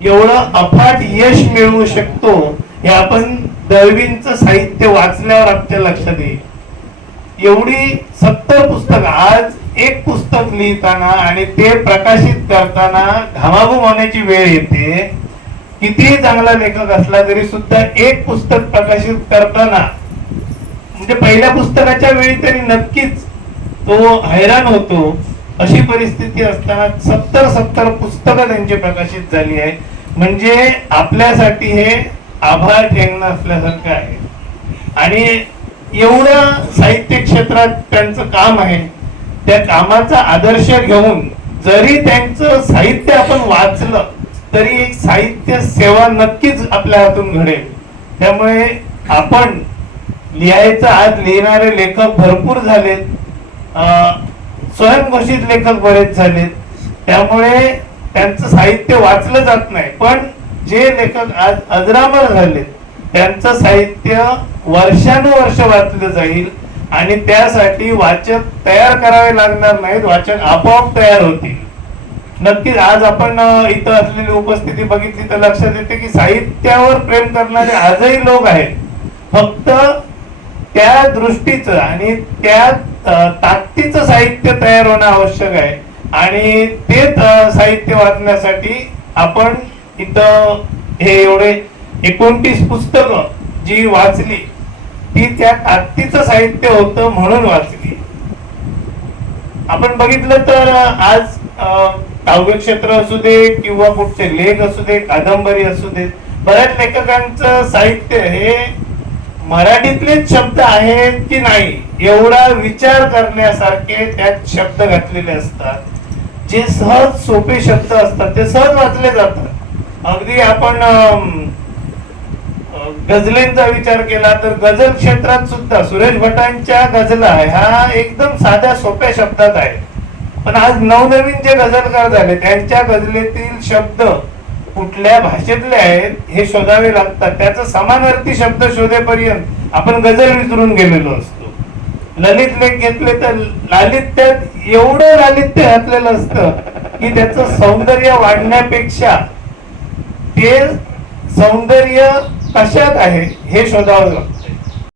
एवढं अफाट यश मिळवू शकतो हे आपण दळवींचं साहित्य वाचल्यावर आपल्या लक्षात येईल. एवढी सत्तर पुस्तक आज एक पुस्तक लिहिताना आणि ते प्रकाशित करताना घामाघूम होण्याची वेळ येते. कितीही चांगला लेखक असला तरी सुद्धा एक पुस्तक प्रकाशित करताना म्हणजे पहिल्या पुस्तकाच्या वेळी तरी नक्कीच तो हैराण होतो. अशी परिस्थिती असताना सत्तर सत्तर पुस्तकं त्यांची प्रकाशित झाली आहे म्हणजे आपल्यासाठी हे आभार ठेवणं असल्यासारखं आहे. आणि एवढं साहित्य क्षेत्रात त्यांचं काम आहे त्या कामाचा आदर्श घेऊन जरी त्यांचं साहित्य आपण वाचलं तरी एक साहित्य सेवा नक्कीच आपल्या हातून घडेल. त्यामुळे आपण लिहायचं आज लिहिणारे लेखक भरपूर झालेत. अं, स्वयंघोषित लेखक बरेच झालेत त्यामुळे त्यांचं साहित्य वाचलं जात नाही. पण जे लेखक आज अजरामर झालेत त्यांचं साहित्य वर्षानुवर्ष वाचलं जाईल आणि त्यासाठी वाचक तयार करावे लागणार नाहीत वाचक आपोआप तयार होतील. नक्कीच आज आपण इथं असलेली उपस्थिती बघितली तर लक्षात येते की साहित्यावर प्रेम करणारे आजही लोक आहेत. फक्त त्या दृष्टीचं आणि त्या ताकदीचं साहित्य तयार होणं आवश्यक आहे. आणि तेच साहित्य वाचण्यासाठी आपण इथं हे एवढे एकोणतीस पुस्तकं जी वाचली ती त्या ताकदीचं साहित्य होतं म्हणून वाचली. आपण बघितलं तर आज काव्यक्षेत्र काव्य क्षेत्र असू दे किंवा कुठचे लेख असू दे कादंबरी असू दे बऱ्याच लेखकांचं साहित्य हे मराठीतलेच शब्द आहेत की नाही एवढा विचार करण्यासारखे त्यात शब्द घातलेले असतात. जे सहज सोपे शब्द असतात ते सहज वाचले जातात. अगदी आपण गझलेंचा विचार केला तर गझल क्षेत्रात सुद्धा सुरेश भटांच्या गझला ह्या एकदम साध्या सोप्या शब्दात आहेत पण आज नवनवीन जे गझलकार झाले त्यांच्या गझलेतील शब्द कुठल्या भाषेतले आहेत हे शोधावे लागतात. त्याचा समानार्थी शब्द शोधेपर्यंत आपण गजल विसरून गेलेलो असतो. ललित लेख घेतले तर लालित्यात एवढं लालित्य घातलेलं असतं की त्याचं सौंदर्य वाढण्यापेक्षा ते सौंदर्य कशात आहे हे शोधावं लागतं.